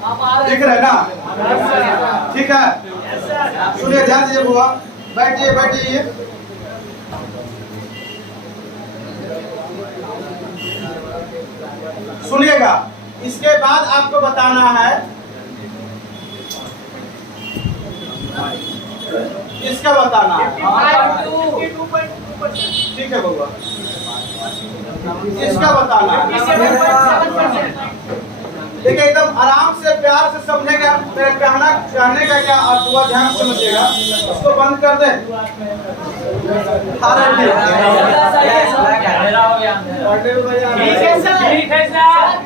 दिख रहा है ना? ठीक है, सुनिए ध्यान दीजिए बुआ, बैठिए बैठिए। सुनिएगा, इसके बाद आपको बताना है, इसका बताना है। ठीक है बुआ, इसका बताना है। देखिए एकदम आराम से प्यार से समझेगा, मेरे कहने का क्या अर्थ हुआ, ध्यान समझिएगा। उसको बंद कर दे।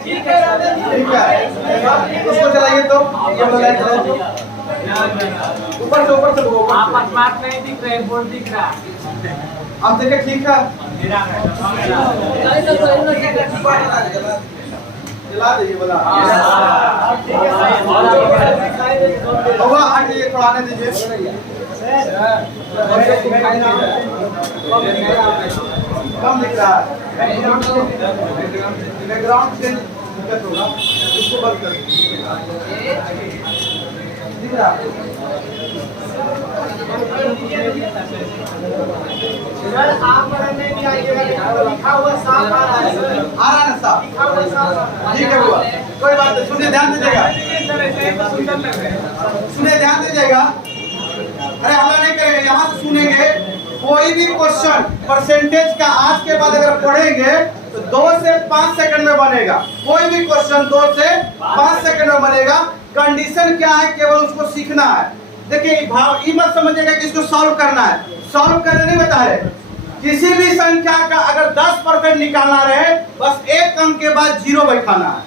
ठीक है, उसको चलाइए तो ये ऊपर से नहीं दिख रहे, बोर्ड दिख रहा। आप देखिए, ठीक है, चला दीजिए बोला। होगा, आगे थोड़ा आने दीजिए। कम दिख रहा है, बैकग्राउंड से दिक्कत होगा, उसको बंद कर दिख रहा है। सर आप नहीं आइएगा, लिखा हुआ साफ आ रहा है। आ रहा है ना साफ? लिखा हुआ साफ। ठीक है बुआ, कोई बात नहीं। सुनिए ध्यान दीजिएगा, सुनिए ध्यान दीजिएगा। अरे हल्ला नहीं करेंगे, यहाँ से सुनेंगे। कोई भी क्वेश्चन परसेंटेज का आज के बाद अगर पढ़ेंगे तो 2 से 5 सेकंड में बनेगा। कोई भी क्वेश्चन 2 से 5 सेकंड में बनेगा। कंडीशन क्या है, केवल उसको सीखना है। देखिए भाव ये मत समझिएगा कि इसको सॉल्व करना है, सॉल्व करने नहीं बता रहे। किसी भी संख्या का अगर 10% निकालना रहे, बस एक अंक के बाद 0 बैठाना है।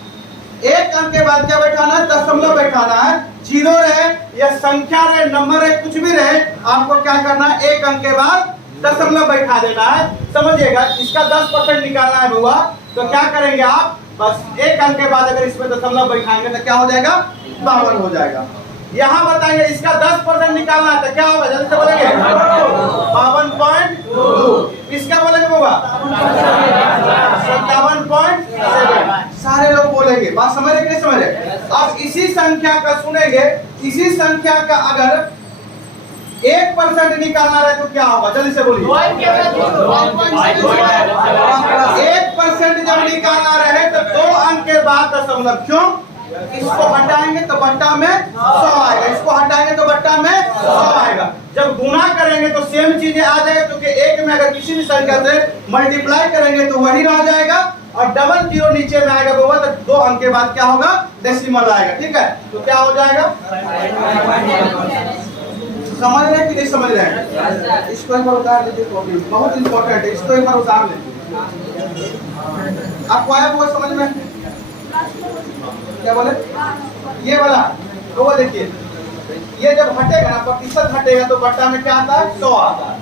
एक अंक के बाद क्या बैठाना है? दशमलव बैठाना है। 0 रहे या संख्या रहे, नंबर रहे, कुछ भी रहे, आपको क्या करना है? एक अंक के बाद दशमलव बैठा देना है। समझिएगा, इसका 10% निकालना है बुआ, तो क्या करेंगे आप? बस एक अंक के बाद अगर इसमें दशमलव बैठाएंगे तो क्या हो जाएगा? 52 हो जाएगा। यहाँ बताएंगे इसका 10% निकालना है तो क्या होगा? जल्दी से बोलेंगे 52.2। इसका बोलेंगे बुआ 57.7। सारे लोग बोलेंगे। बात समझ रहे कि नहीं समझ रहे? अब इसी संख्या का सुनेंगे, इसी संख्या का अगर 1% निकालना रहे तो क्या होगा? जल्दी से बोलिए। 1% जब निकालना रहे तो 2 अंक के बाद दशमलव। क्यों? इसको हटाएंगे तो बट्टा में 100 आएगा, इसको हटाएंगे तो बट्टा में 100 आएगा। जब गुना करेंगे तो सेम चीजें आ जाएगा, क्योंकि एक में अगर किसी भी संख्या से मल्टीप्लाई करेंगे तो वही रह जाएगा, और डबल 0 नीचे में आएगा होगा तो 2 अंक के बाद क्या होगा? डेसिमल आएगा। ठीक है, तो क्या हो जाएगा? समझ रहे हैं कि नहीं समझ रहे हैं? इसको एक बार उतार लीजिए, बहुत इंपॉर्टेंट है, इसको एक बार उतार लीजिए। आपको आया वो समझ में? क्या बोले? ये वाला तो वो देखिए, ये जब हटेगा ना, प्रतिशत हटेगा तो बट्टा में क्या आता है? 100 आता है।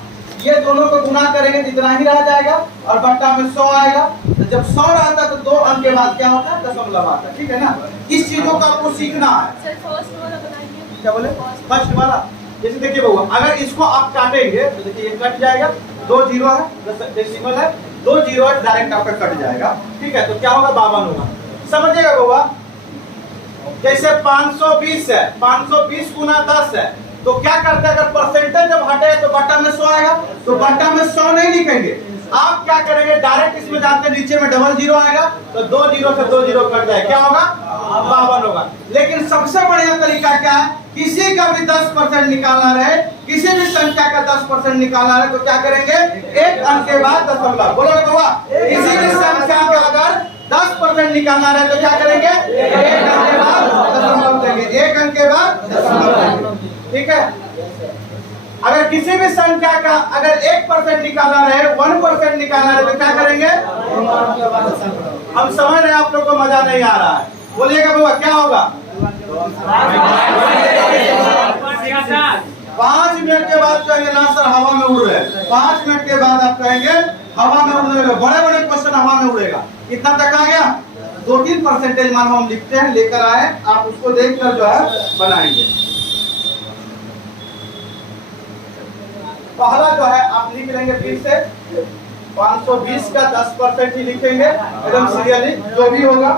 ये दोनों को गुना करेंगे तो इतना ही रह जाएगा और बट्टा में 100 आएगा। तो जब 100 रहता है तो 2 अंक के बाद क्या होता है? दशमलव आता है। ठीक है ना? इस चीजों का आपको सीखना है। क्या बोले? फर्स्ट वाला। जैसे देखिए बउआ, अगर इसको आप काटेंगे तो देखिए ये कट जाएगा, 2 0 है, डेसिमल है, 2 0 डायरेक्ट आपका कट जाएगा। ठीक है, तो क्या होगा? 52 होगा। समझिएगा बउआ, जैसे 520 है, 520 गुना 10 है, तो क्या करते हैं? अगर परसेंटेज जब हटे तो बट्टा में 100 आएगा, तो बट्टा में 100 नहीं लिखेंगे। आप क्या करेंगे? डायरेक्ट इसमें जाते नीचे में डबल 0 आएगा, तो 2 0 से 2 0 कट जाए, क्या होगा? 52 होगा। लेकिन सबसे बढ़िया तरीका क्या है? किसी का भी 10% निकालना रहे, किसी भी संख्या का 10% निकालना रहे, तो क्या करेंगे? एक अंक के बाद दशमलव। बोलोगे बउआ? किसी भी संख्या का अगर 10% निकालना रहे तो क्या करेंगे? एक अंक के बाद दशमलव देंगे, एक अंक के बाद दशमलव देंगे। ठीक है? अगर किसी भी संख्या का अगर 1% निकालना रहे, 1% निकालना रहे, तो क्या करेंगे? हम समझ रहे हैं, आप लोग को मजा नहीं आ रहा है। बोलिएगा बुआ, क्या होगा? 5 मिनट के बाद कहेंगे ना सर हवा में उड़ रहे हैं। 5 मिनट के बाद आप कहेंगे हवा में उड़ने लगे। बड़े बड़े क्वेश्चन हवा में उड़ेगा। कितना तक आ गया? 2-3% मानो हम लिखते हैं, लेकर आए, आप उसको देखकर जो है बनाएंगे। पहला जो है आप लिख लेंगे फिर से, 520 का 10% ही लिखेंगे एकदम सीरियली, जो भी होगा।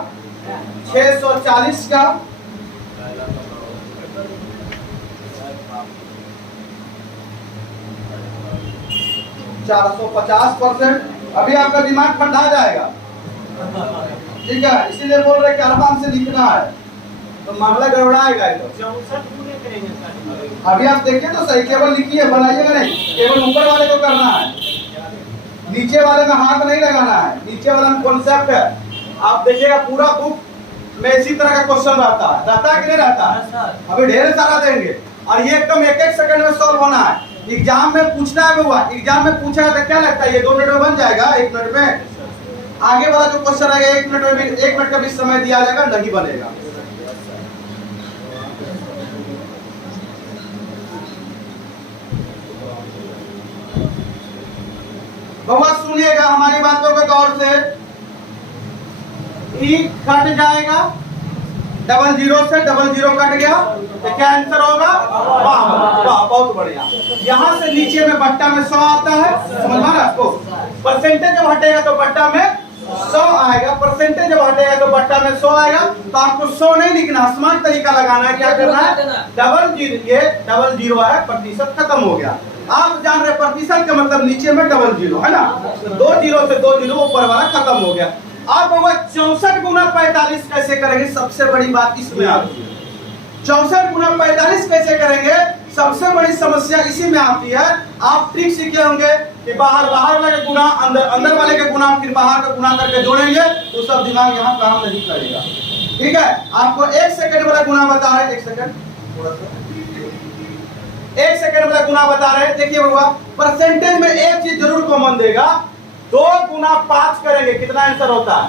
640 का 450%। अभी आपका दिमाग ठंडा जाएगा, ठीक है, इसीलिए बोल रहे कि आराम से लिखना है, तो मामला गड़बड़ाएगा। तो 64 पूरे करेंगे सर। अभी आप देखिए तो सही, केवल लिखिए, बनाइएगा नहीं, केवल ऊपर वाले को करना है, नीचे वाले में हाथ नहीं लगाना है। नीचे वाला में कॉन्सेप्ट है, आप देखिएगा पूरा बुक में इसी तरह का क्वेश्चन रहता है कि नहीं रहता है? अभी ढेर सारा देंगे और ये एकदम एक सेकंड में सॉल्व होना है। एग्जाम में पूछना है हुआ, एग्जाम में पूछा है तो क्या लगता है ये 2 मिनट में बन जाएगा? 1 मिनट में? आगे वाला जो क्वेश्चन आएगा 1 मिनट में, 1 मिनट का भी समय दिया जाएगा, नहीं बनेगा। बहुत सुनिएगा हमारी बातों को गौर से। ई कट जाएगा, 00 से 00 कट गया तो क्या आंसर होगा? वाह वाह, बहुत बढ़िया। यहाँ से नीचे में बट्टा में 100 आता है, समझ में आपको? परसेंटेज जब हटेगा तो बट्टा में 100 आएगा, परसेंटेज जब हटेगा तो बट्टा में 100 आएगा। तो आपको 100 नहीं लिखना, स्मार्ट तरीका लगाना है। क्या करना है? 00, ये 00 है, प्रतिशत खत्म हो गया। आप जान रहे प्रतिशत का मतलब नीचे में 00 है ना, 2 0 से 2 0 ऊपर वाला खत्म हो गया। अब वो 64 गुना 45 कैसे करेंगे? सबसे बड़ी बात इसमें आती है। 64 गुना 45 कैसे करेंगे? सबसे बड़ी समस्या इसी में आती है। आप ट्रिक सीखे होंगे कि बाहर वाले का गुना अंदर वाले का गुना फिर बाहर का गुना करके जोड़ेंगे, तो सब दिमाग यहाँ काम नहीं करेगा। ठीक है, आपको 1 सेकंड वाला गुना बता रहे हैं, 1 सेकंड, थोड़ा सा 1 सेकंड वाला गुना बता रहे हैं। देखिए बाबा, परसेंटेज में एक चीज जरूर कॉमन देगा, 2 गुना 5 करेंगे कितना आंसर होता है?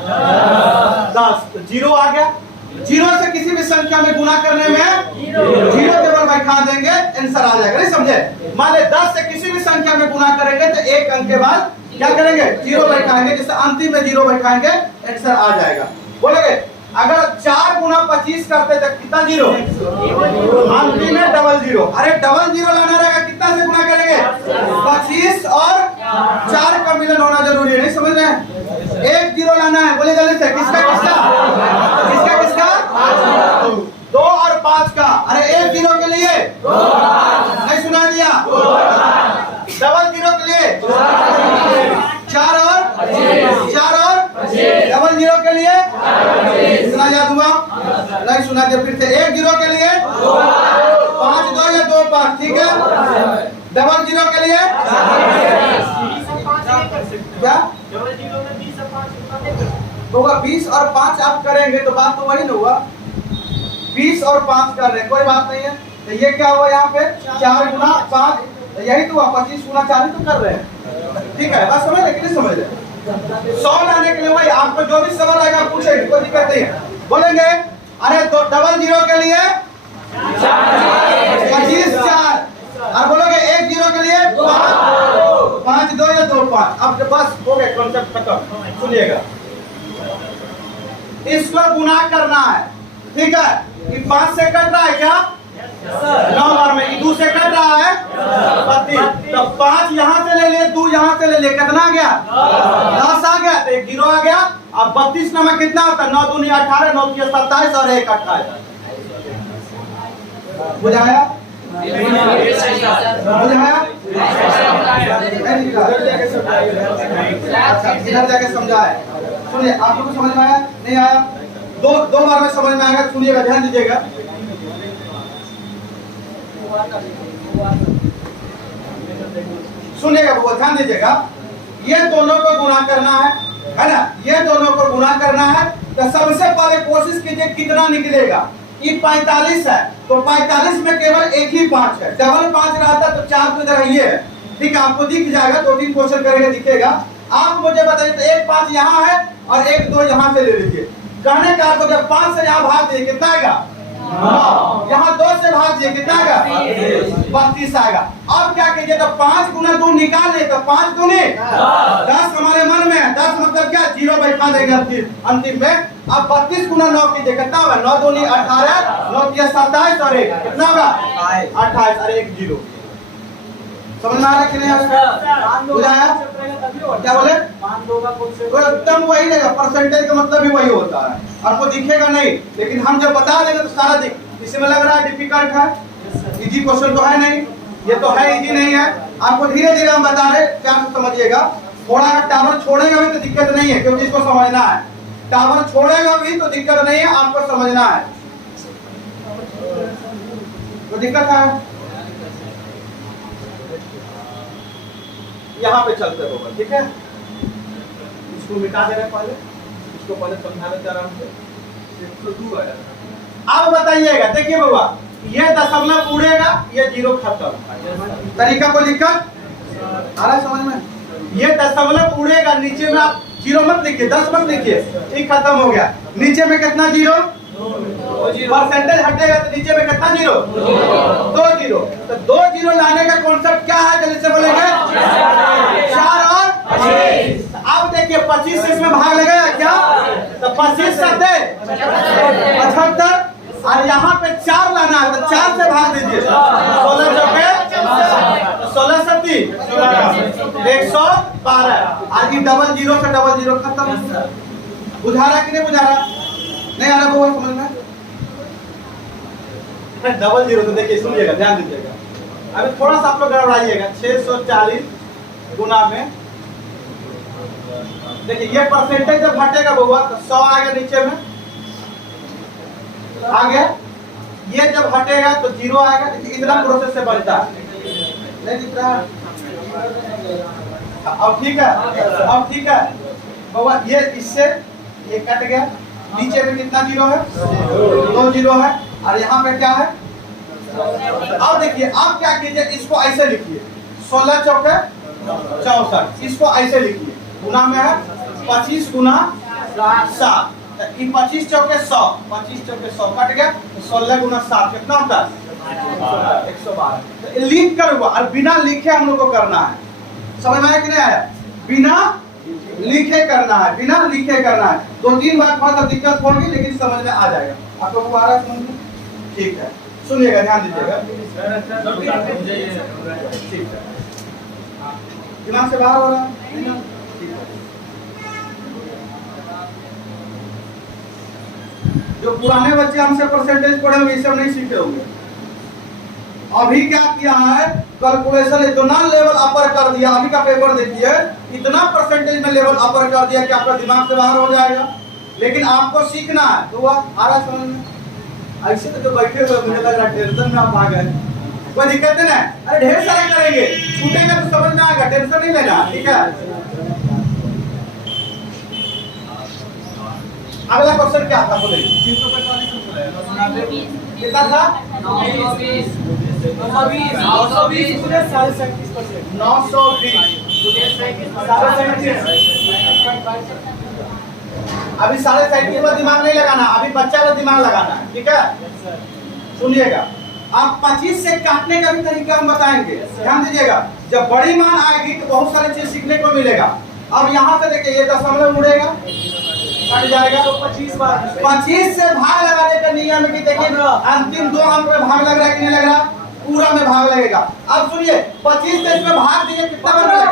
10। तो 0 आ गया। 0 से किसी भी संख्या में गुना करने में 0 टेबल बैठा देंगे, आंसर आ जाएगा। नहीं समझे? मान ले 10 से किसी भी संख्या में गुना करेंगे तो 1 अंक के बाद क्या करेंगे? 0 बैठाएंगे, जैसे अंतिम में 0 बैठाएंगे, आंसर आ जाएगा। बोलेंगे अगर 4 गुना 25 करते तो कितना 0? अंतिम में 00। अरे 00 लाना रहेगा, कितना से गुना करेंगे? 25 और 4 का मिलन होना जरूरी है। नहीं समझ रहे हैं? 1 0 लाना है, बोले जल्दी से, किसका किसका किसका किसका? 2 और 5 का। अरे 1 0 के लिए नहीं सुना दिया? 00 के लिए 4 और 00 के लिए सुना याद हुआ? नहीं सुना दिया, फिर से 1 0 के लिए 5 2 या 2 5, ठीक है। 00 के लिए क्या होगा? 20 और 5 आप करेंगे तो बात तो वही ना हुआ, 20 और 5 कर रहे हैं, कोई बात नहीं है। तो ये क्या हुआ यहाँ पे? 4 गुना 5, यही तो हुआ, 25 गुना 4 ही तो कर रहे हैं। ठीक है, बात समझ रहे कि नहीं समझ रहे? 100 लाने के लिए वही, आपको जो भी सवाल आएगा पूछेंगे, कोई दिक्कत नहीं है। बोलेंगे अरे 00 के लिए 25 4, और बोलोगे 1 0 के लिए 5 2 या 2 5। अब बस हो गया, कॉन्सेप्ट खत्म। सुनिएगा, इसको गुना करना है, ठीक है। कि 5 से कट रहा है क्या? 9 बार में। 2 से कट रहा है 32, तो 5 यहाँ से ले लिए, 2 यहाँ से ले लिए, कितना आ गया? 10 आ गया, तो 1 0 आ गया। अब 32 में कितना होता है? 9 दूनी 18, 9 3 27 और 1 28। बुझाया? बुझाया? इधर जाके समझाए। सुनिए, आप लोग को समझ में आया? नहीं आया? 2 बार में समझ में आएगा। सुनिएगा, ध्यान दीजिएगा। सुनिएगा वो, ध्यान दीजिएगा। ये दोनों को गुना करना है ना? ये दोनों को गुना करना है। तो सबसे पहले कोशिश कीजिए कितना निकलेगा। ये 45 है, तो 45 में केवल एक ही 5 है। डबल 5 रहता तो 4 तो इधर ये है, ठीक है, आपको दिख जाएगा। 2-3 क्वेश्चन करेंगे, दिखेगा। आप मुझे बताइए, तो 1 5 यहाँ है और 1 2 यहाँ से ले लीजिए। कहने का तो जब 5 से यहाँ भाग दिए कितना आएगा? 9। यहाँ 2 से भाग दिए कितना आएगा? 32 आएगा। अब क्या कीजिए, तो 5 गुना 2 निकाल ले, तो 5 दूनी 10 हमारे मन में है। 10 मतलब क्या? 0 बैठा देंगे अंतिम में। अब 32 गुना 9 कीजिए, कितना होगा? 9 दूनी 18, 9 3 27 और 1 कितना होगा? 28 और 1 0। समझ में आ रहा कि नहीं आ रहा? बुझाया? क्या बोले? एकदम वही रहेगा, परसेंटेज का मतलब भी वही होता है। आपको दिखेगा नहीं, लेकिन हम जब बता देंगे तो सारा इसमें लग रहा है डिफिकल्ट है, इजी क्वेश्चन तो है नहीं। ये तो है, इजी नहीं है। आपको धीरे धीरे हम बता रहे, प्यार से समझिएगा। थोड़ा अगर टावर छोड़ेगा भी तो दिक्कत नहीं है, क्योंकि इसको समझना है। टावर छोड़ेगा भी तो दिक्कत नहीं है, आपको समझना है। तो दिक्कत है यहाँ पे चलते होगा, ठीक है। इसको मिटा दे रहे पहले, इसको पहले समझा देते आराम से। 102 आया। अब बताइएगा, देखिए बाबा, ये दशमलव उड़ेगा, ये जीरो खत्म। तरीका को लिखकर आ रहा है समझ में? ये दशमलव उड़ेगा, नीचे में आप जीरो मत लिखिए, 10 मत लिखिए, ठीक खत्म हो गया। नीचे में कितना जीरो? परसेंटेज हटेगा तो नीचे में कितना जीरो? 2 जीरो। तो 2 जीरो लाने का कॉन्सेप्ट क्या है, जल्दी से बोलेंगे? 4 और 25। अब देखिए 25 से इसमें भाग लगेगा क्या? तो 25 सत्ते 75, और यहाँ पे 4 लाना है तो 4 से भाग दीजिए। 16 चौके 16 सत्ती 112। आज की डबल जीरो से डबल जीरो खत्म। बुझा रहा कि नहीं बुझा रहा? नहीं आ रहा वो समझ में? डबल जीरो तो देखिए, सुनिएगा, ध्यान दीजिएगा। अभी थोड़ा सा आप लोग गड़बड़ाइएगा। 640 गुना में देखिए, ये परसेंटेज जब घटेगा बउआ तो 100 आएगा नीचे में, आ गया। ये जब हटेगा तो 0 आएगा। देखिए इतना प्रोसेस से बनता है, नहीं दिख रहा? अब ठीक है, अब ठीक है बउआ। ये इससे ये कट गया, नीचे में कितना जीरो है? 2 जीरो है, और यहाँ पे क्या है? अब देखिए, अब क्या कीजिए, इसको ऐसे लिखिए, 16 चौके 64, इसको ऐसे लिखिए। गुना में है 25 गुना 7, 25 चौके 100, 25 चौके 100 कट गया, 16 गुना 7 कितना होता है? 112। लिख कर हुआ, और बिना लिखे हम लोग को करना है। समझ में आया कि नहीं आया? बिना लिखे करना है, बिना लिखे करना है। 2-3 बार थोड़ा सा दिक्कत होगी, लेकिन समझ में आ जाएगा। आप लोगों को आ रहा है समझ में? ठीक है, सुनिएगा, ध्यान दीजिएगा। ठीक है, दिमाग से बाहर हो रहा है? जो पुराने बच्चे हमसे परसेंटेज पढ़े होंगे, ये सब नहीं सीखे होंगे। अभी क्या किया है, कैलकुलेशन इतना लेवल अपर कर दिया। अभी का पेपर देखिए, इतना परसेंटेज में लेवल अपर कर दिया कि आपका दिमाग से बाहर हो जाएगा। लेकिन आपको सीखना है, तो वह आ रहा समझ में? ऐसे तो बैठे हुए मुझे लग रहा टेंशन में आप आ गए। कोई दिक्कत नहीं है, अरे ढेर सारा करेंगे, छूटेगा तो समझ में आएगा, टेंशन नहीं लेना, ठीक है। अगला क्वेश्चन क्या था बोले? 345 कितना था? 920 अभी 37.5 पर दिमाग नहीं लगाना, अभी बच्चा का दिमाग लगाना है, ठीक है। सुनिएगा, आप 25 से काटने का भी तरीका हम बताएंगे, ध्यान दीजिएगा। जब बड़ी मान आएगी तो बहुत सारी चीज सीखने को मिलेगा। अब यहाँ से देखिए, ये दशमलव उड़ेगा, कट जाएगा। तो 25 से भाग लगाने का नियम है कि देखिए अंतिम 2 अंक में भाग लग रहा है कि नहीं लग रहा? पूरा में भाग लगेगा। अब सुनिए, 25 से इसमें भाग दिए कितना बन रहा है?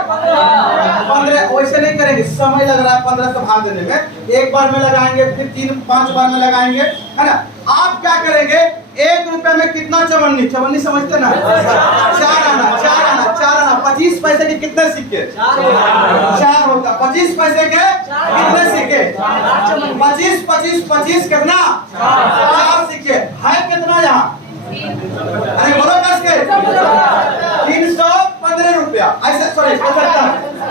15। वैसे नहीं करेंगे, समय लग रहा है 15 से भाग देने में। एक बार में लगाएंगे, फिर 3-5 बार में लगाएंगे, है ना। आप क्या करेंगे, 1 रुपए में कितना चवन्नी? चवन्नी समझते ना? 4 आना, 4 आना, 4 आना। 25 पैसे के कितने सिक्के? 4 होगा। 25 पैसे के कितने सिक्के? 25 कितना? 4 सिक्के है। कितना यहाँ? अरे बोलो कस के 315 रुपया, ऐसे सॉरी 75।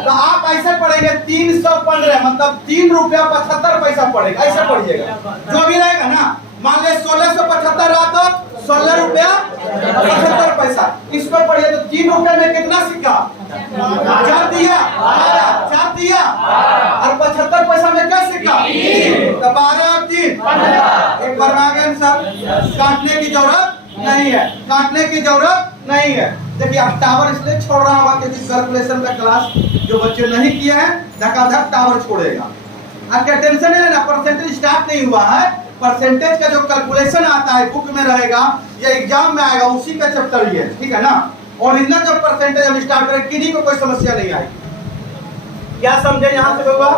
तो आप ऐसे पढ़ेंगे 315, मतलब 3 रुपया 75 पैसा पड़ेगा, ऐसे पढ़िएगा। जो भी रहेगा ना, मान ले 1675 रहा तो 16 रुपया 75 पैसा। इसको पढ़िए तो 3 रुपये में कितना सिक्का? 4 दिया, 4 दिया, और 75 पैसा में क्या सिक्का? तो 12 और 3 एक बार आ गए सर। काटने की जरूरत नहीं है, काटने की जरूरत नहीं है। देखिए, आप टावर इसलिए छोड़ रहा होगा क्योंकि कैलकुलेशन का क्लास जो बच्चे नहीं किए हैं, धकाधक टावर छोड़ेगा। आपका टेंशन नहीं लेना, परसेंटेज स्टार्ट नहीं हुआ है। परसेंटेज का जो कैलकुलेशन आता है बुक में रहेगा या एग्जाम में आएगा, उसी का चैप्टर ही है, ठीक है ना। ओरिजिनल जो परसेंटेज हम स्टार्ट करें, किसी को कोई समस्या नहीं आएगी। क्या समझे यहाँ से होगा?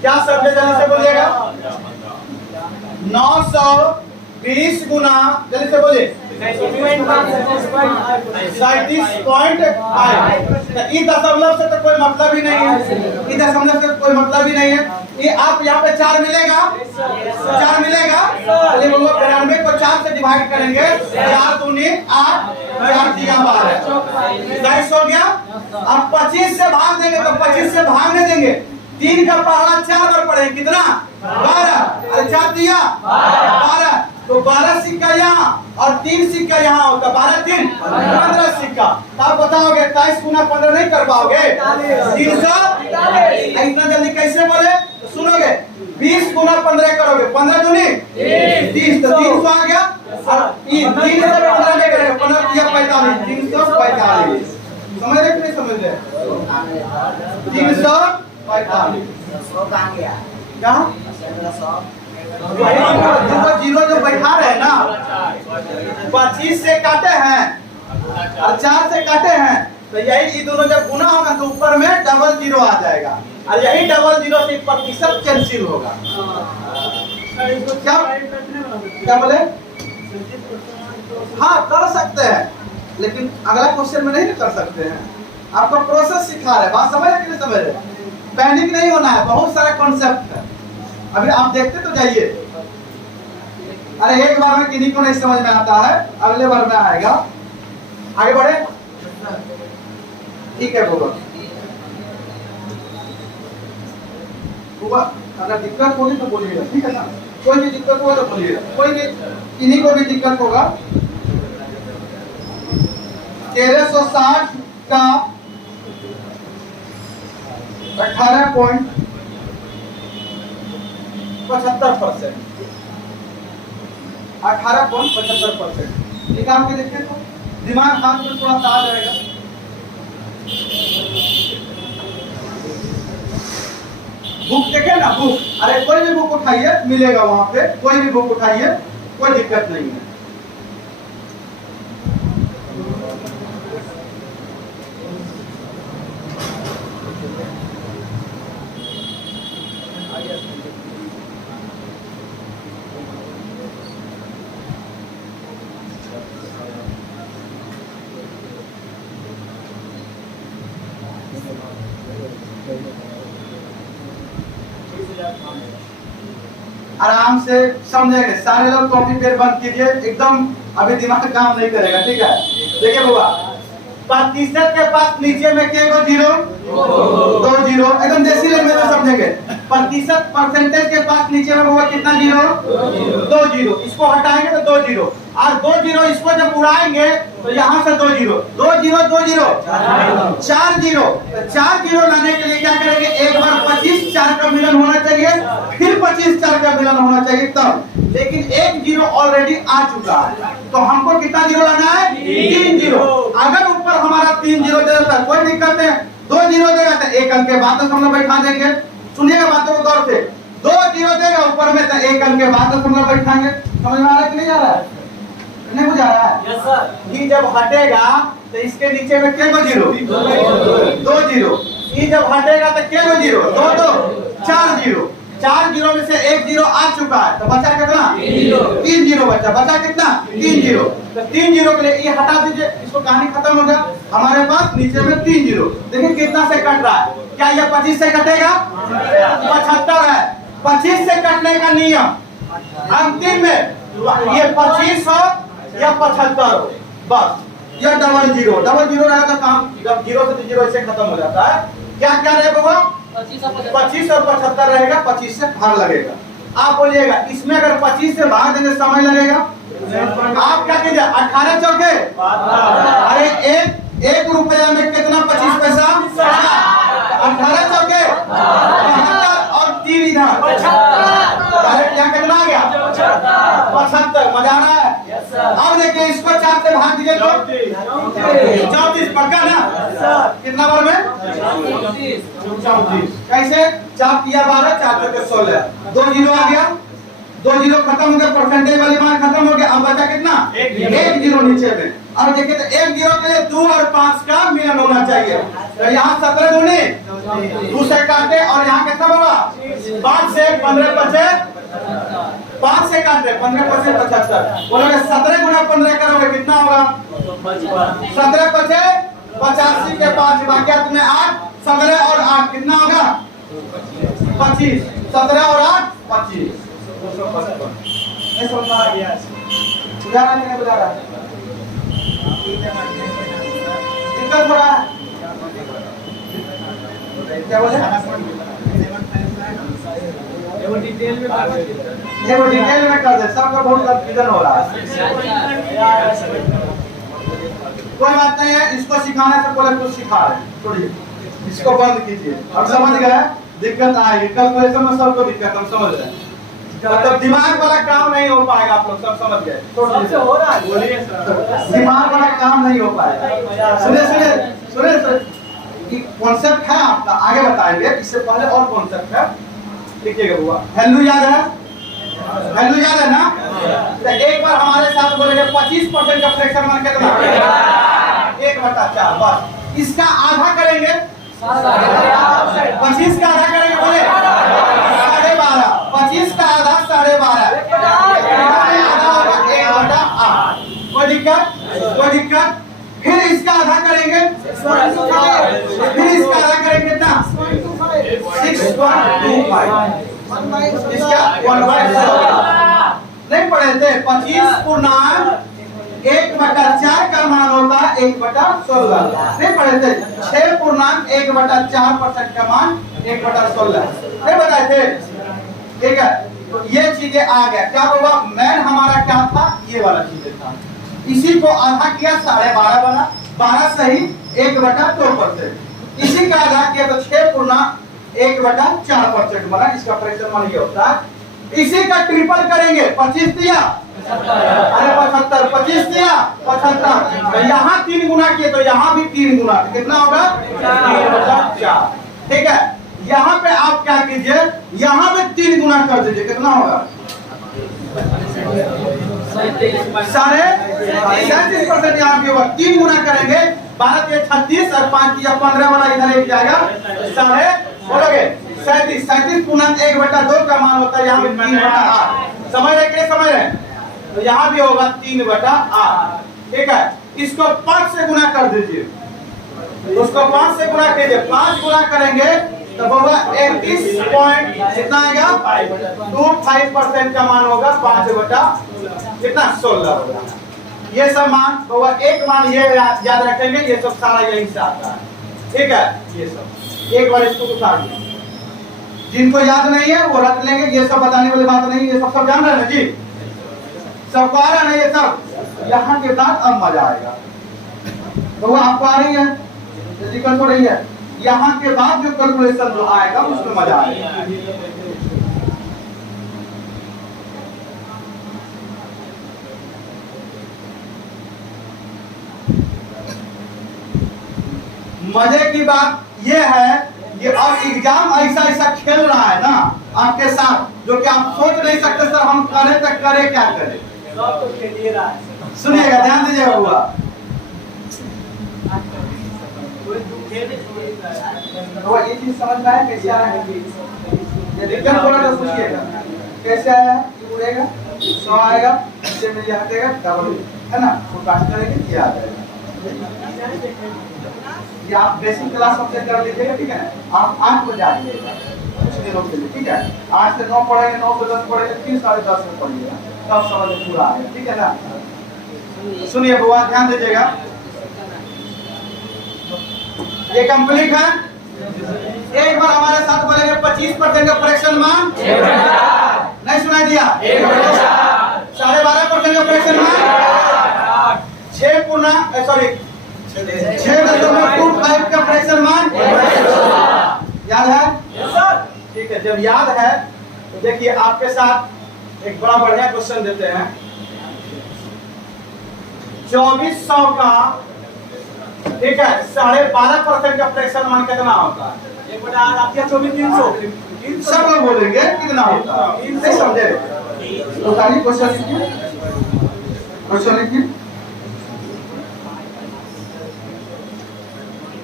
क्या समझे, जल्दी से बोलिएगा। 920 गुना, जल्दी से बोलिए, 37.5। ये दशमलव से तो कोई मतलब ही नहीं है, ये दशमलव से कोई मतलब ही नहीं है। ये आप यहाँ पे 4 मिलेगा, 4 मिलेगा, चलिए वो 92 को 4 से डिवाइड करेंगे, 4 दूनी 8, 4 दिया 12, 22 हो गया। अब 25 से भाग देंगे तो 25 से भागने देंगे, 3 का पहला 4 बार पढ़े, कितना 12, अरे 4 दिया 12, तो 12 सिक्का यहाँ और 3 सिक्का यहाँ होगा, 12 3 15 सिक्का। तब बताओगे 23 गुना 15 नहीं कर पाओगे, 300। इतना जल्दी कैसे बोले तो सुनोगे, 20 गुना 15 करोगे, 15 दूनी 30, तो 300 आ गया। और 3 से 15 में करेगा, 15 दिया 45, 345। समझ रहे कि नहीं समझ रहे? 345 क्या जीरो जो बैठा रहे ना, 25 से काटे हैं और 4 से काटे हैं, तो यही दोनों जब गुना होगा तो ऊपर में डबल जीरो आ जाएगा, और यही डबल जीरो से प्रतिशत कैंसिल होगा। क्या बोले? हाँ कर सकते हैं, लेकिन अगला क्वेश्चन में नहीं कर सकते हैं। आपको प्रोसेस सिखा रहे, बात समझ रहे कि नहीं समझ रहे? पैनिक नहीं होना है, बहुत सारा कॉन्सेप्ट है, अभी आप देखते तो जाइए। अरे एक बार में किन्हीं को नहीं समझ में आता है, अगले बार में आएगा। आगे बढ़े, ठीक है बुआ, अगर दिक्कत होगी तो बोलिएगा, ठीक है ना? कोई भी दिक्कत होगा तो बोलिएगा, कोई भी किन्हीं को भी दिक्कत होगा। 1360 का 18.75%, 18.75% निकाल के देखें तो दिमाग हाथ में थोड़ा सा आ जाएगा। बुक देखे ना, बुक, अरे कोई भी बुक उठाइए मिलेगा वहां पे, कोई भी बुक उठाइए, कोई दिक्कत नहीं है। आराम से समझेंगे, सारे लोग कॉपी पेन बंद कीजिए, एकदम अभी दिमाग काम नहीं करेगा, ठीक है? देखिए बुआ, प्रतिशत के पास नीचे में क्या को जीरो, 2 जीरो, एकदम देसी लैंग्वेज में समझेंगे। प्रतिशत परसेंटेज के पास नीचे में होगा कितना जीरो, 2 जीरो, इसको हटाएंगे तो 2 जीरो, और 2 जीरो इसको जब उड़ाएंगे तो यहाँ से 2 zero, 2 zero 2 zero 4 zero, 4 zero लाने के लिए क्या करेंगे, एक बार 25 4 का मिलन होना चाहिए, फिर 25 4 का मिलन होना चाहिए तब, लेकिन 1 जीरो ऑलरेडी आ चुका है, तो हमको कितना जीरो लाना है, 3 जीरो। अगर ऊपर हमारा 3 जीरो दे देता है कोई दिक्कत नहीं, 2 जीरो देगा तो एक अंक के बाद हम लोग बैठा देंगे। सुनिएगा बातों को गौर से, 2 जीरो देगा ऊपर में तो एक अंक के बाद हम लोग बैठाएंगे। समझ में आ रहा है कि नहीं आ रहा है? नहीं बुझा रहा है? Yes sir. ये जब हटेगा तो इसके नीचे में क्या जीरो, 2 जीरो, ये जब हटेगा तो क्या जीरो, 2 2 4 जीरो, 4 जीरो में से 1 जीरो आ चुका है, तो बचा कितना, 3 जीरो बचा, बचा कितना, 3 जीरो। तो 3 जीरो के लिए ये हटा दीजिए, इसको कहानी खत्म हो गया। हमारे पास नीचे में 3 जीरो, देखिए कितना से कट रहा है, क्या ये 25 से कटेगा, 75 है, 25 से कटने का नियम अंतिम में ये 25 हो या 75 हो, बस, या डबल जीरो रहा तो काम, जब जीरो से जीरो ऐसे खत्म हो जाता है। क्या क्या रहेगा, 25 और 75 रहेगा, 25 से भाग लगेगा। आप बोलिएगा इसमें अगर 25 से भाग देंगे समय लगेगा, आप क्या कीजिए, 18 चौके, अरे एक रुपया में कितना 25 पैसा, 18 चौके 72 और 3 इधर, यहाँ कितना आ गया, 75। मजा आ रहा है? अब देखिए इसको 4 से भाग दीजिए तो 34, पक्का ना? कितना बार में, 34। कैसे, 4 किया 12, 4 चौके 16, 2 जीरो आ गया, 2 जीरो खत्म हो गया, परसेंटेज वाली मान खत्म हो गया। अब बचा कितना, 1 जीरो नीचे में। अब देखिए तो 1 जीरो के लिए 2 और 5 का मिलन होना चाहिए, तो यहाँ 17 दूनी 2 से काटे, और यहाँ कितना होगा, 5 से 15 बचे 5 से काट रहे 15% 75 बोलोगे 17 गुना 15 करोगे कितना होगा 17 पचे 85 के 5 बाकी तुम्हें 8 17 और 8 कितना होगा 25 17 और 8 25 नहीं समझ में आ गया बुझा रहा नहीं बुझा रहा दिक्कत हो रहा है क्या बोले वो डिटेल में कर दे ये वो डिटेल में कर दे सबका बहुत कंफ्यूजन हो रहा है कोई बात नहीं है इसको सिखाने से पहले कुछ सिखा रहे हैं छोड़िए इसको बंद कीजिए अब समझ गए दिक्कत आएगी कैलकुलेशन में सबको दिक्कत हम समझ रहे हैं मतलब दिमाग वाला काम नहीं हो पाएगा आप लोग सब समझ गए सबसे हो रहा है बोलिए सर दिमाग वाला काम नहीं हो पाएगा सुनिए कि कॉन्सेप्ट है आपका आगे बताएंगे इससे पहले और कॉन्सेप्ट है लिखिएगा हुआ वैल्यू याद है ना तो एक बार हमारे साथ बोलेंगे 25% का फ्रैक्शन मान कितना 1/4 बस इसका आधा करेंगे 25 का आधा करेंगे बोले 12.5 25 का आधा 12.5 आधा होगा 1/8 कोई दिक्कत फिर इसका आधा करेंगे फिर इसका आधा करेंगे कितना 6.25 इसका 1/4 नहीं पढ़े थे 25 पूर्णांक 1/4 का मान होता है 1/16 नहीं पढ़े थे 6 पूर्णांक 1/4% का मान 1/16 नहीं बताए थे ठीक है तो ये चीजें आ गया क्या होगा मैन हमारा क्या था ये वाला चीजें था इसी को आधा किया 12.5 बना 12 सही 1/2% इसी का आधा किया तो 6 पूर्णांक 1/4% बना इसका फ्रैक्शन मान ये होता है इसी का ट्रिपल करेंगे 25 दिया अरे 75 25 दिया 75 तो यहाँ 3 गुना किए तो यहाँ भी 3 गुना कितना होगा 3/4 ठीक है यहाँ पे आप क्या कीजिए यहाँ पे 3 गुना कर दीजिए कितना होगा 37% यहाँ भी होगा 3 गुना करेंगे 12 के 36 और 5 या 15 वाला इधर एक जाएगा साढ़े बोलोगे 37 पूर्णांक 1/2 का मान होता है यहाँ पे 3/8 समझ रहे तो यहाँ भी होगा 3/8 ठीक है इसको 5 से गुना कर दीजिए उसको 5 से गुना कीजिए 5 गुना करेंगे तो होगा 31 पॉइंट कितना आएगा 25% का मान होगा 5/कितना 16 होगा ये सब मान होगा एक मान ये याद रखेंगे ये सब सारा यही से आता है ठीक है ये सब एक बार इसको उतार दीजिए जिनको याद नहीं है वो रख लेंगे ये सब बताने वाली बात नहीं ये सब जान रहे हैं ना जी सबको आ रहा है ना ये सब यहाँ के बाद अब मजा आएगा तो वो आपको आ रही है दिक्कत हो रही है यहाँ के बाद जो कैलकुलेशन जो आएगा उसमें मजा आएगा मजे की बात ये है ये अब एग्जाम ऐसा खेल रहा है ना आपके साथ जो कि आप सोच नहीं सकते सर हम करें तो करें क्या करें सब तो खेलिए रहा है सुनिएगा ध्यान दीजिएगा हुआ तो ये चीज समझ में आया कैसे आ रहा है ये दिक्कत हो रहा है तो पूछिएगा कैसे आया ये उड़ेगा 100 आएगा नीचे में ये हटेगा डबल है ना वो काट करेंगे ये आ जाएगा ये आप बेसिक क्लास सबसे कर लीजिएगा ठीक है आप 8 बजे आइएगा कुछ दिनों के लिए ठीक है 8 से 9 पढ़ेंगे 9 से 10 पढ़ेंगे फिर 10:30 में पढ़िएगा तब समझ में पूरा आएगा ठीक है ना सुनिए बुआ ध्यान दीजिएगा ये कंप्लीट है एक बार हमारे साथ बोलेंगे 25% का फ्रैक्शन मान नहीं सुनाई दिया 12.5% का फ्रैक्शन मान 6 पूर्णांक सॉरी 6.25 का फ्रैक्शन मान याद है ठीक है जब याद है तो देखिए आपके साथ एक बड़ा बढ़िया क्वेश्चन देते हैं 2400 का ठीक है 12.5% का फ्रैक्शन मान कितना होता है 1/8 आपके 24 सब लोग बोलेंगे कितना होता है इनसे समझे तो खाली क्वेश्चन लिखिए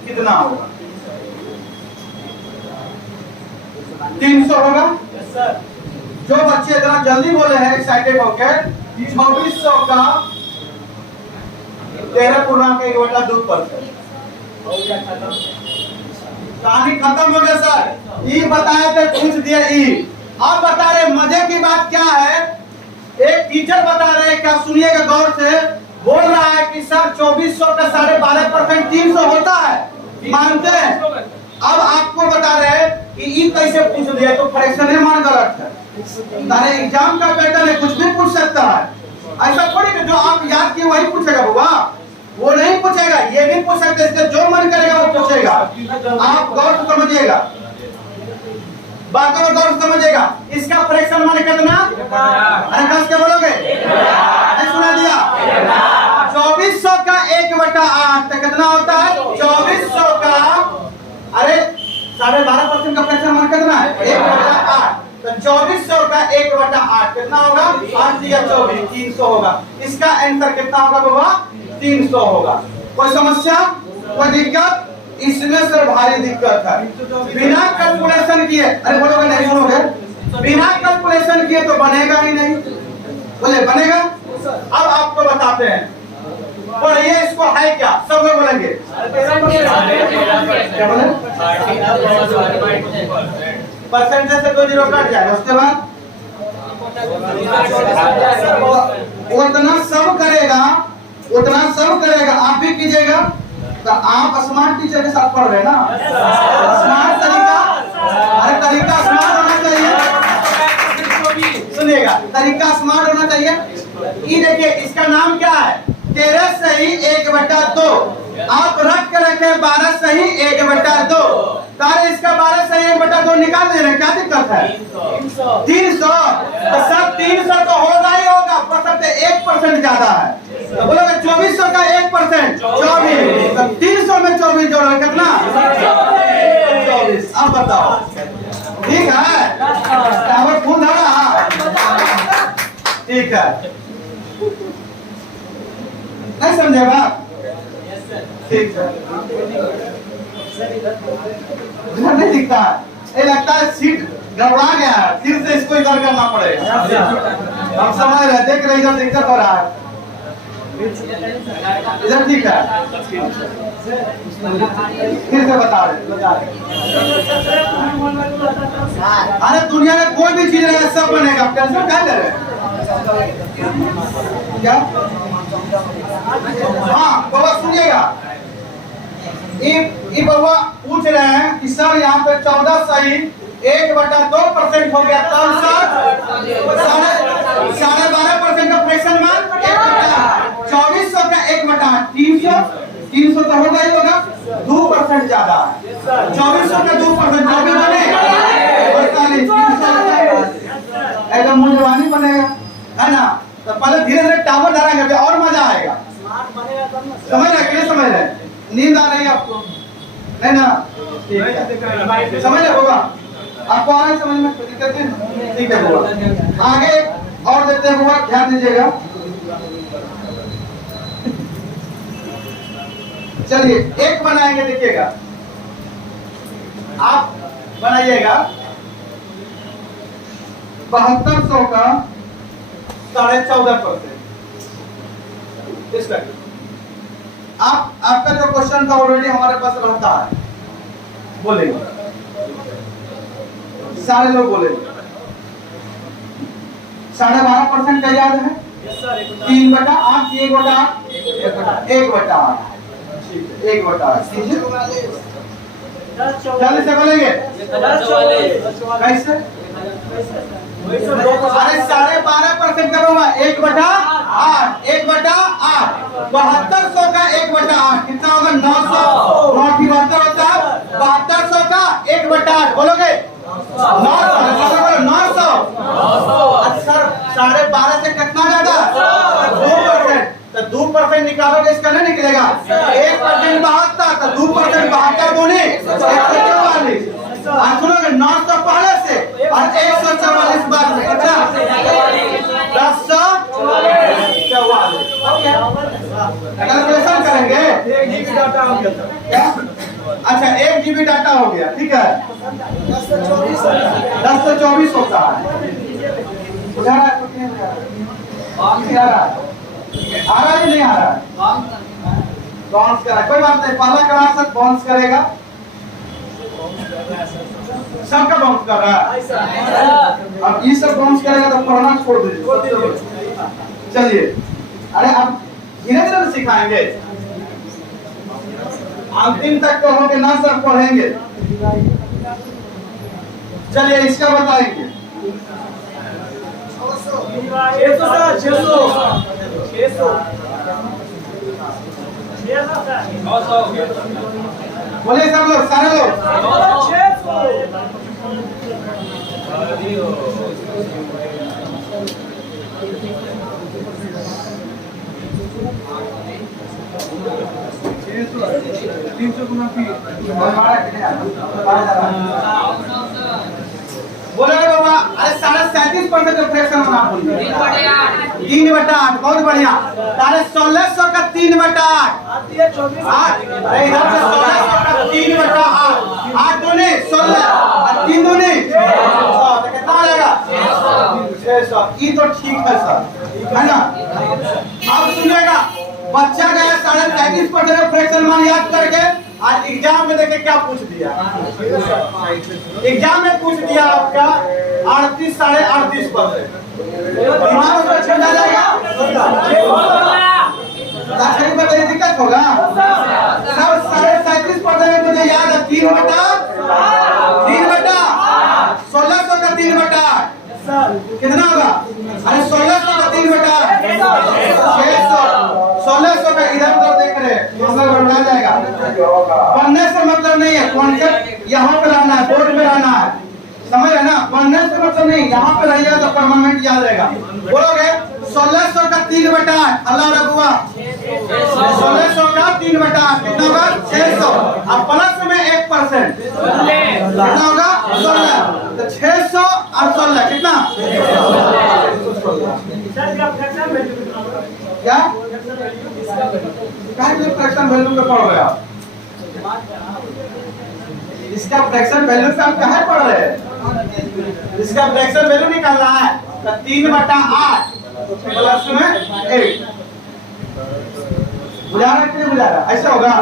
कितना होगा 300 होगा जो बच्चे इतना जल्दी बोले हैं एक्साइटेड होकर 2400 का 13.1/2%। कहानी खत्म हो गया सर। ई बताए थे, पूछ दिया ई। अब बता रहे मजे की बात क्या है, एक टीचर बता रहे हैं, क्या सुनिएगा गौर से, बोल रहा है कि सर 2400 का 12.5% 300 होता है, मानते हैं। अब आपको बता रहे हैं कि ई कैसे पूछ दिया, तो फ्रैक्शन है मान गलत है। तारे एग्जाम का पैटर्न है, कुछ भी पूछ सकता है। ऐसा थोड़ी कि जो आप याद किए वही पूछेगा बाबा, वो नहीं पूछेगा। ये भी पूछ सकते, इसके जो मन करेगा वो पूछेगा। आप गौर से समझिएगा, बातों को गौर से समझिएगा। इसका फ्रैक्शन मान कितना? अरे कस के बोलोगे? सुना दिया। 2400 का 1/8 तो कितना होता है? 2400 का, अरे 12.5% का फ्रैक्शन मान कितना है? 1/8। तो 2400 का 1/8 कितना होगा? 8 दिया 24, 300 होगा। इसका आंसर कितना होगा बाबा? 300 होगा। कोई समस्या, कोई दिक्कत? इसमें से भारी दिक्कत है। बिना कैलकुलेशन किए, अरे बोलोगे नहीं, सुनोगे, बिना कैलकुलेशन किए तो बनेगा ही नहीं। बोले बनेगा। अब आपको बताते हैं, पढ़िए इसको है क्या, सब लोग बोलेंगे। क्या बोले? परसेंटेज से 2 जीरो कट जाए, उसके बाद उतना सब करेगा, आप भी कीजिएगा। तो आप स्मार्ट टीचर के साथ पढ़ रहे हैं ना, स्मार्ट तरीका, अरे तरीका स्मार्ट होना चाहिए। सुनिएगा, तरीका स्मार्ट होना चाहिए। ये देखिए, इसका नाम क्या है? 13 सही 1/2। आप रख के रखे 12 सही 1/2। तारे इसका 12 सही 1/2 निकाल दे रहे हैं, क्या दिक्कत है? 300। तो सब 300 तो होगा ही होगा, पर 1% ज्यादा है। तो बोलोगे 2400 का 1% 24, तो 300 में 24 जोड़ो कितना? 24। अब बताओ, ठीक है? फूल धरा, ठीक है, नहीं समझे बात? ठीक है, नहीं दिखता है, ये लगता है सीट गड़बड़ा गया है, फिर से इसको इधर करना पड़ेगा। हम समझ रहे, देख रहे इधर दिक्कत हो रहा है, इधर ठीक है, फिर से बता रहे। अरे दुनिया में कोई भी चीज है सब बनेगा, टेंशन क्या ले रहे? क्या? हाँ बाबा सुनिएगा, ये बाबा पूछ रहे हैं कि सर यहाँ पे 14 सही 1/2% हो गया, तब सर 12.5% का फ्रैक्शन मान 2400 का 1/8 300 तो होगा ही होगा, 2% ज्यादा है। 2400 का 2% जो भी बनेगा 48, एकदम मुंजवानी बनेगा, है ना? तो पहले धीरे धीरे टावर धराएंगे और मजा आएगा। समझ रहे कि नहीं समझ रहे? नींद आ रही है आपको? नहीं ना? समझ रहे होगा आपको? आ रहा है समझ में? कोई दिक्कत नहीं? ठीक है बाबा, आगे और देते हैं बाबा, ध्यान दीजिएगा। चलिए एक बनाएंगे, देखिएगा, आप बनाइएगा 7200 का 14.5%। इसका आपका जो क्वेश्चन था ऑलरेडी हमारे पास रहता है, बोलेंगे सारे लोग बोलेंगे। 12.5% का याद है? 3/8 1/8 1/8 से बोलेंगे कैसे? अरे 12.5% करूंगा 1/8 7200 का 1/8 कितना होगा? 900। 9 होता है 7200 का 1/8 बोलोगे 900। अच्छा 12.5 से कितना ज्यादा? 2%। तो 2% निकालोगे, इसका नहीं निकलेगा। 1% 72, तो 2% 72 दूनी 144। आप सुनोगे 900 पहले से और 144 बाद में कितना? 1044। कैलकुलेशन करेंगे। 1 GB डाटा हो गया क्या? अच्छा 1 GB डाटा हो गया, ठीक है। 10 से 24 होता है। बुझा रहा है कुछ नहीं बुझा रहा है? आ रहा है कि नहीं आ रहा है? बाउंस कर रहा है, कोई बात नहीं, पहला क्लास तक बाउंस करेगा, सबका बाउंस कर रहा है। अब ये सब बाउंस करेगा तो पढ़ना छोड़ दीजिए। चलिए, अरे अब धीरे धीरे सिखाएंगे, अंतिम तक कहोगे ना सर पढ़ेंगे। चलिए इसका बताएंगे। बोले सब लोग, सारे लोग। बोले बाबा, अरे 37% फ्रैक्शन बना बोल 3/8, बहुत बढ़िया। तारे 1600 का 3/8, अरे इधर से 1600 का 3/8, 8 दूनी 16 और 3 दूनी 600, तो कितना आ जाएगा? 600। ये तो ठीक है सर, है ना? अब सुनिएगा, बच्चा गया 37% फ्रैक्शन मान याद करके, आज एग्जाम में देखे क्या पूछ दिया। एग्जाम में पूछ दिया आपका 38 38.5%। दिमाग उसका छंदा जाएगा, लाखनी में तेरी दिक्कत होगा। सब 37% मुझे याद है, 3/1600 का 3/8 कितना होगा? अरे 1600 का 3/8 600। 1600 का इधर उधर देख रहे हैं, बढ़ा जाएगा। पढ़ने से मतलब नहीं है, कॉन्सेप्ट यहाँ पे रहना है, बोर्ड में रहना है, समझ रहे ना? पढ़ने से मतलब नहीं, यहाँ पे रहिएगा तो परमानेंट याद रहेगा। बोलोगे 1600 का 3/8, अल्लाह रघुआ 1600 का 3/8 कितना होगा? 600। अब प्लस में 1% कितना होगा? 16। तो 600 और 16 कितना? क्या फ्रैक्शन वैल्यू पे पढ़ रहे आप? इसका फ्रैक्शन वैल्यू पे आप कहाँ पढ़ रहे हैं? इसका फ्रैक्शन वैल्यू निकालना है तो 3/8 प्लस में 1। बुझा रहा है कि नहीं बुझा रहा? ऐसा होगा,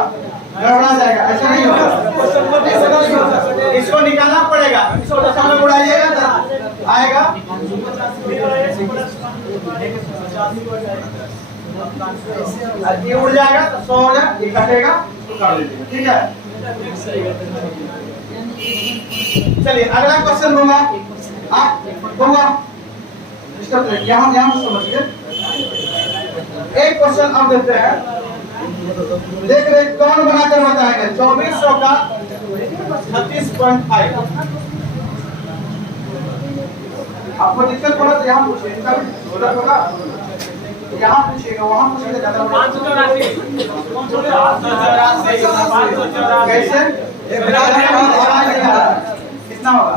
गड़बड़ा जाएगा, ऐसा नहीं होगा। इसको निकालना पड़ेगा, इसको दशमलव उड़ाइएगा तो आएगा। ये उड़ जाएगा तो 100 हो जाएगा, ये कटेगा तो कर लीजिएगा, ठीक है? चलिए अगला क्वेश्चन होगा, आप होगा यहाँ समझिए। एक क्वेश्चन अब देते हैं, देख रहे कौन बनाकर बताएंगे? 2400 का 36.5। आपको दिक्कत पड़ा तो यहाँ पूछिए, इनका भी होगा, यहाँ पूछिएगा, वहाँ पूछिएगा, ज्यादा 584 कैसे कितना होगा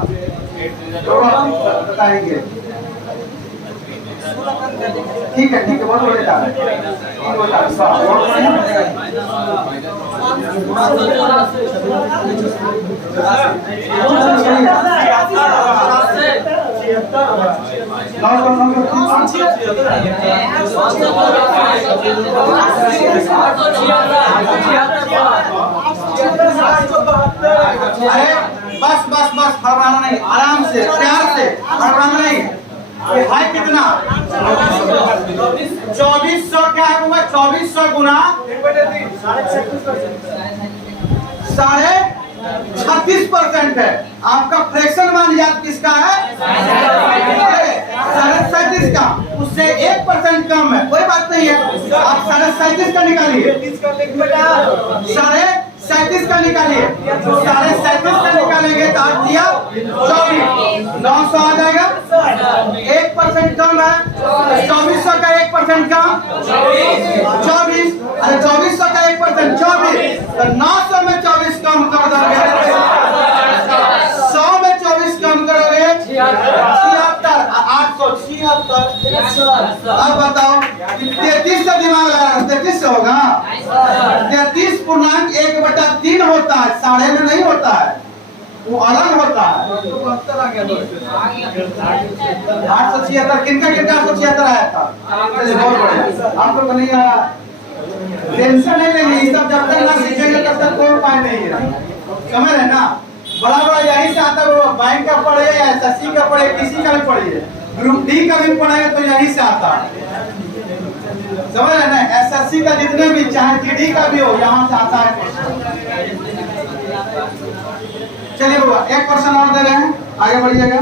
बताएंगे? ठीक है बहुत बढ़िया। बस बस बस फरमाना नहीं, आराम से प्यार से फरमाना नहीं। भाई कितना? 2400 क्या है? 2400 गुना 36% है। आपका फ्रैक्शन मान याद किसका है? 37 का, उससे 1% कम है, कोई बात नहीं है। आप 37 का निकालिए, 37 का निकालिए, 37 का निकालेंगे तो आज दिया 24, 900 आ जाएगा। 1% कम है, 2400 का 1% कम 24, अरे 2400 का 1% 24, तो 900 में 24 कम कर दोगे, 100 में 24 कम करोगे 76, 876। अब बताओ 33 से दिमाग लगा, 33 से होगा? 33 पूर्णांक 1/3 होता है, साढ़े में नहीं होता है। वो अलग होता है। 72 आ गया 876 किनका 876 आया था। चलिए बहुत बढ़िया, आप लोग नहीं टेंशन नहीं लेंगे, ये सब जब तक ना सीखेंगे तब तक कोई उपाय नहीं है, समझ रहे ना। बड़ा बड़ा यही से आता है, वो बैंक का पढ़े या एसएससी का पढ़े, किसी का भी पढ़िए, ग्रुप डी का भी पढ़ेगा तो यही से आता है, समझ रहे ना। एसएससी का जितने भी चाहे जीडी का भी हो, यहाँ से आता है। चलिए बाबा एक क्वेश्चन और दे रहे हैं, आगे बढ़िएगा।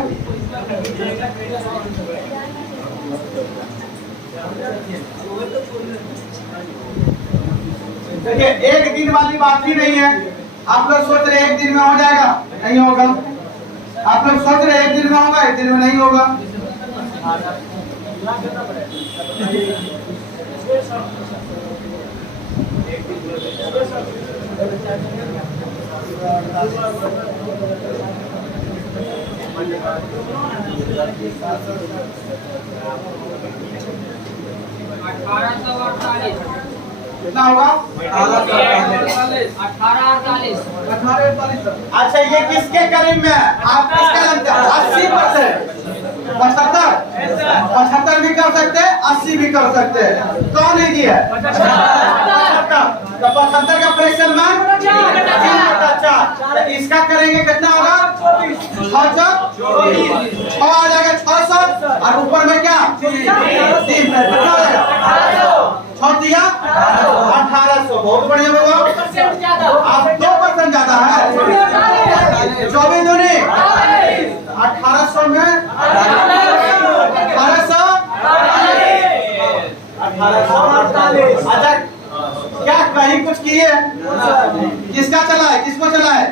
देखिए एक दिन वाली बात ही नहीं है। आप लोग सोच रहे एक दिन में हो जाएगा, नहीं होगा। आप लोग सोच रहे एक दिन में होगा, एक दिन में नहीं होगा। कितना होगा? 1848। अच्छा ये किसके करीब में है? आप किसका जानते हैं? 80%, 75 भी कर सकते हैं, 80 भी कर सकते हैं। कौन है ये? 75। तो 75 का फ्रैक्शन मान 3/4। इसका करेंगे कितना होगा? 6 आ जाएगा 600, और ऊपर में क्या 3 कितना हो जाएगा? 6 दिया 1800। बहुत बढ़िया बाबा, आप 2% ज्यादा है। 24 दूनी 1800 में 1848। अच्छा क्या कहीं कुछ किए? किसका चला है? किसको चला है?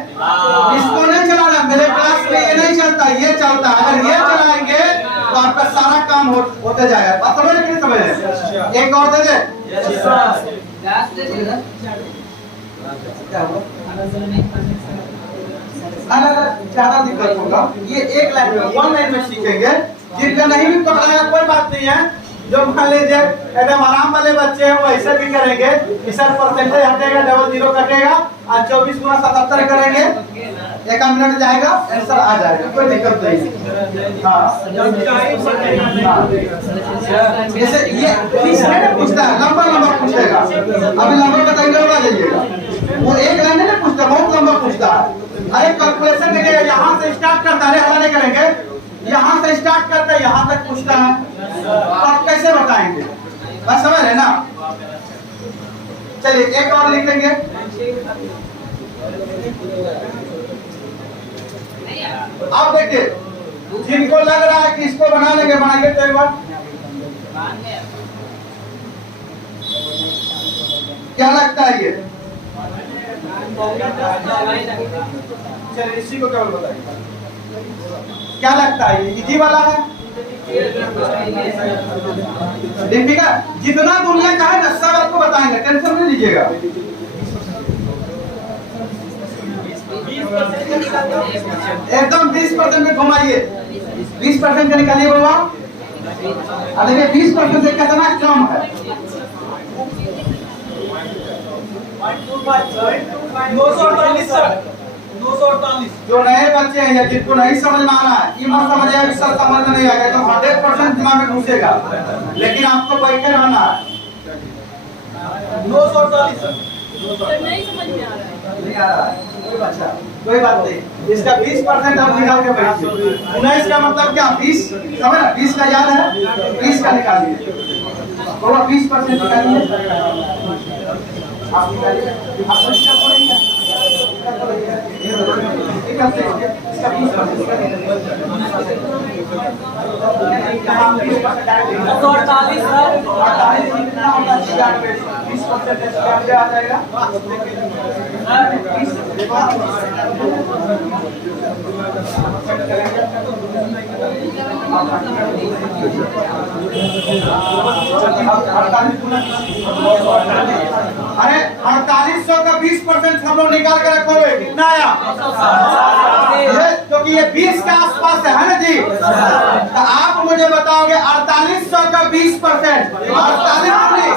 इसको नहीं चलाना। मेरे क्लास में ये नहीं चलता, ये चलता है। अगर ये चलाएंगे तो आपका सारा काम होते जाएगा। बात समझ रहे कि नहीं समझ रहे? एक और दे दे। ज्यादा दिक्कत होगा, ये एक लाइन में 1 लाइन में सीखेंगे। जिनका नहीं भी पकड़ाएगा कोई बात नहीं है। जो मान लीजिए एकदम आराम वाले बच्चे हैं वो ऐसे भी करेंगे, इसका परसेंटेज हटेगा, डबल जीरो कटेगा, और 24 गुना 77 करेंगे, 1 मिनट जाएगा, आंसर आ जाएगा, कोई दिक्कत नहीं। हाँ जैसे ये इसमें पूछता है, लंबा लंबा पूछेगा। अभी लंबा बताएंगे, लंबा जाइएगा। वो एक लाइन नहीं पूछता, बहुत लंबा पूछता है। अरे कैलकुलेशन देखिएगा, यहाँ से स्टार्ट करता है, हला नहीं करेंगे, यहाँ से स्टार्ट करता है, यहाँ तक पूछता है, तो आप कैसे बताएंगे? बस समझ रहे ना। चलिए एक और लिख लेंगे। अब देखिए जिनको लग रहा है कि इसको बना लेंगे, बनाइए तो एक बार। क्या लगता है ये? चलिए इसी को केवल बताइए, क्या लगता है? ये इजी वाला है? देखिएगा जितना दुनिया का है ना सब आपको बताएंगे, टेंशन नहीं लीजिएगा। एकदम 20% में घुमाइए, 20% का निकालिए बाबा। और देखिए 20% से कितना कम है? 948। जो नए बच्चे हैं या जिनको नहीं समझ में आ रहा है, ये मत समझ आएगा, सब समझ में नहीं आएगा, तो 100% दिमाग में घुसेगा, लेकिन आपको बैठे रहना है। 948 नहीं समझ में आ रहा है। नहीं आ रहा है? अच्छा कोई बात नहीं, इसका 20% आप निकाल के बैठिए। 19 का मतलब क्या? 20 समझ ना, 20 का याद है, 20 का निकालिए बाबा, 20% निकालिए। आप निकालिए, आप परीक्षा पढ़ेंगे इसका 20% आ जाएगा। अरे 4800 का 20% हम लोग निकाल कर रखोगे, कितना आया? क्योंकि ये 20 के आसपास है ना जी, तो आप मुझे बताओगे 4800 का 20%। 48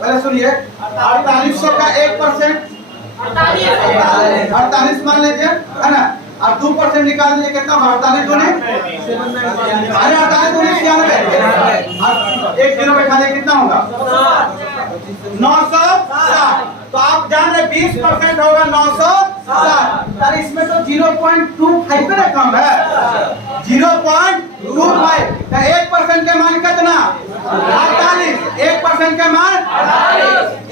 पहले सुनिए, 4800 का 1%, 48 मान लीजिए, है ना। अब 2% निकाल दीजिए, कितना हुआ? 48 दूनी, अरे 48 दूनी 96, अब एक जीरो बैठा दिए, कितना होगा? 960। तो आप जान रहे 20% होगा 960। अरे इसमें तो 0.25 पे ना कम है, 0.25। 1% के मान कितना? 48। 1% का मान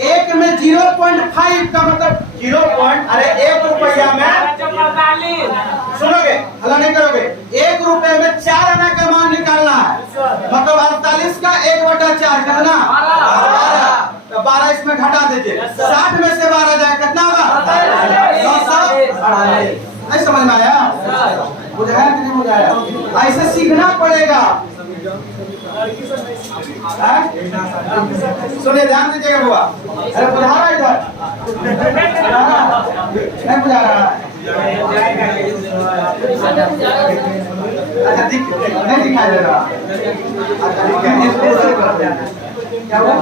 1 में 0.5 का मतलब 1 रुपया में, सुनोगे हल्ला नहीं करोगे, 1 रुपए में 4 आना का मान निकालना है, मतलब 48 का 1/4 कितना? 12। तो 12 इसमें घटा दीजिए, 60 में से 12 जाए, कितना होगा? 948। नहीं समझ में आया? बुझाया कि नहीं बुझाया? ऐसे सीखना पड़ेगा। सुनिए ध्यान दीजिएगा बुआ, अरे बुझा रहा है इधर, नहीं बुझा रहा है? अच्छा नहीं दिखाई दे रहा। अच्छा ठीक है, इसको शुरू करते हैं। क्या हुआ?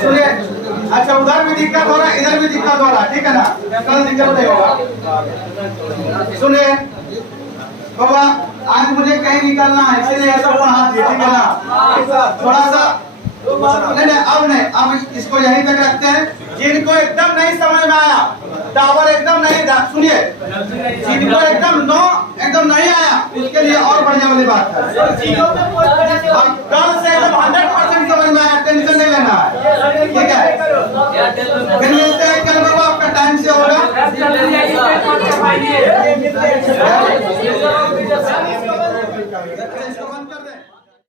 सुनिए, अच्छा उधर भी दिक्कत हो रहा है, इधर भी दिक्कत हो रहा है, ठीक है ना? कल दिक्कत नहीं होगा। सुनिए बाबा, आज मुझे कहीं निकलना है, इसलिए ऐसा पढ़ा दिए, ठीक है ना? थोड़ा सा नहीं, अब नहीं, अब इसको यहीं तक रखते हैं। जिनको एकदम नहीं समझ में आया, टावर एकदम नहीं, सुनिए, जिनको एकदम नहीं आया, उसके लिए और बढ़िया वाली बात है। अब कल से एकदम 100% समझ में आया, टेंशन नहीं लेना है, ठीक है? फिर मिलते हैं कल बाबा, आपका टाइम से होगा।